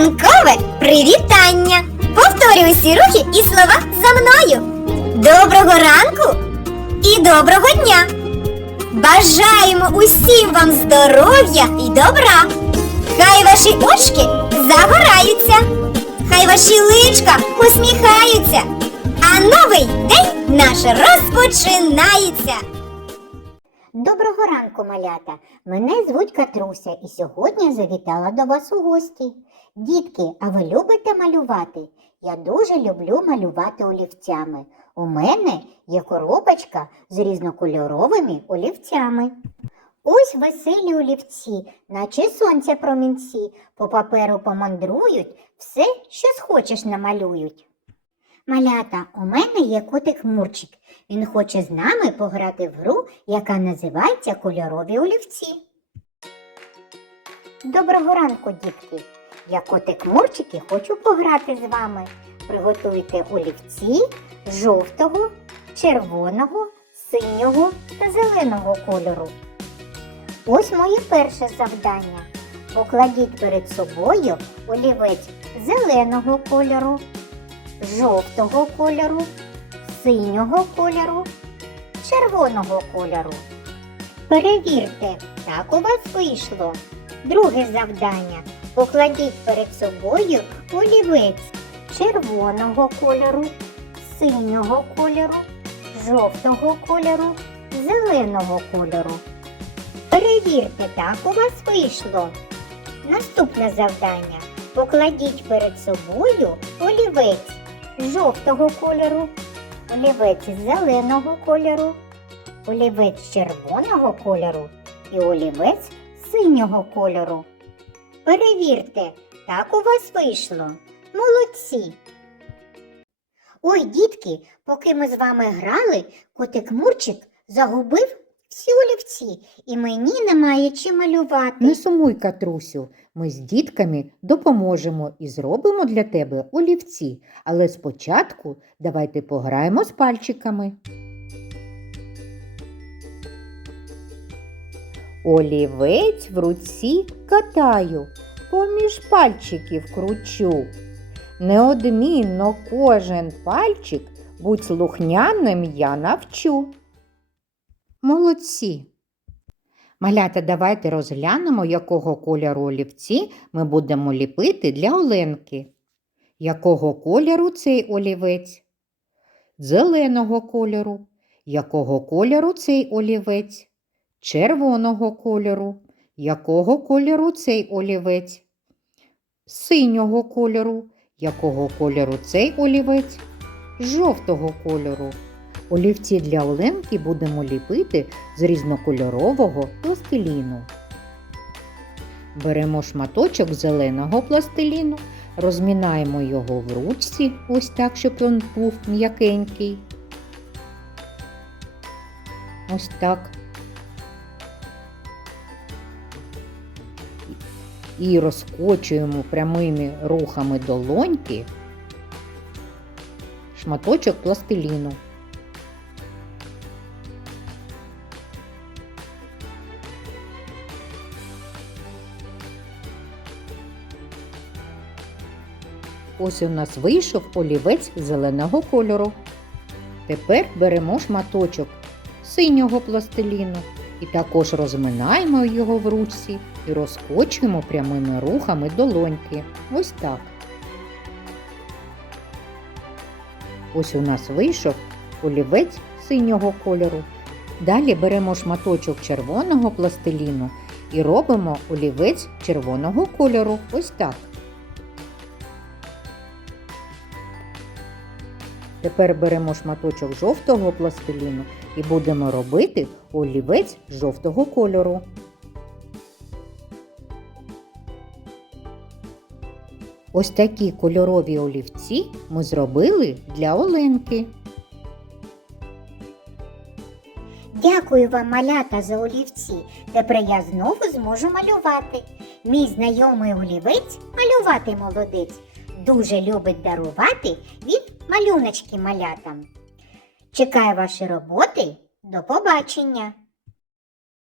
Ранкове привітання. Повторюй всі рухи і слова за мною. Доброго ранку і доброго дня. Бажаємо усім вам здоров'я і добра. Хай ваші очки загораються, хай ваші личка усміхаються, а новий день наш розпочинається. Доброго ранку, малята! Мене звуть Катруся і сьогодні завітала до вас у гості. Дітки, а ви любите малювати? Я дуже люблю малювати олівцями. У мене є коробочка з різнокольоровими олівцями. Ось веселі олівці, наче сонця промінці, по паперу помандрують, все, що схочеш, намалюють. Малята, у мене є котик Мурчик. Він хоче з нами пограти в гру, яка називається Кольорові олівці. Доброго ранку, дітки! Я котик Мурчик і хочу пограти з вами. Приготуйте олівці жовтого, червоного, синього та зеленого кольору. Ось моє перше завдання. Покладіть перед собою олівець зеленого кольору, жовтого кольору, синього кольору, червоного кольору. Перевірте, так у вас вийшло. Друге завдання. Покладіть перед собою олівець червоного кольору, синього кольору, жовтого кольору, зеленого кольору. Перевірте, так у вас вийшло. Наступне завдання. Покладіть перед собою олівець жовтого кольору, олівець зеленого кольору, олівець червоного кольору і олівець синього кольору. Перевірте, так у вас вийшло. Молодці. Ой, дітки, поки ми з вами грали, котик Мурчик загубив всі олівці, і мені немає чим малювати. Не сумуй, Катрусю, ми з дітками допоможемо і зробимо для тебе олівці, але спочатку давайте пограємо з пальчиками. Олівець в руці катаю, поміж пальчиків кручу. Неодмінно кожен пальчик будь слухняним я навчу. Молодці! Малята, давайте розглянемо, якого кольору олівці ми будемо ліпити для Оленки. Якого кольору цей олівець? Зеленого кольору. Якого кольору цей олівець? Червоного кольору. Якого кольору цей олівець? Синього кольору. Якого кольору цей олівець? Жовтого кольору. Олівці для Оленки будемо ліпити з різнокольорового пластиліну. Беремо шматочок зеленого пластиліну, розмінаємо його в ручці, ось так, щоб він був м'якенький. Ось так. І розкочуємо прямими рухами долоньки шматочок пластиліну. Ось у нас вийшов олівець зеленого кольору. Тепер беремо шматочок синього пластиліну і також розминаємо його в ручці і розкочуємо прямими рухами долоньки. Ось так. Ось у нас вийшов олівець синього кольору. Далі беремо шматочок червоного пластиліну і робимо олівець червоного кольору. Ось так. Тепер беремо шматочок жовтого пластиліну і будемо робити олівець жовтого кольору. Ось такі кольорові олівці ми зробили для Оленки. Дякую вам, малята, за олівці. Тепер я знову зможу малювати. Мій знайомий олівець малювати молодець. Дуже любить дарувати він малюночки малятам. Чекаю ваші роботи. До побачення!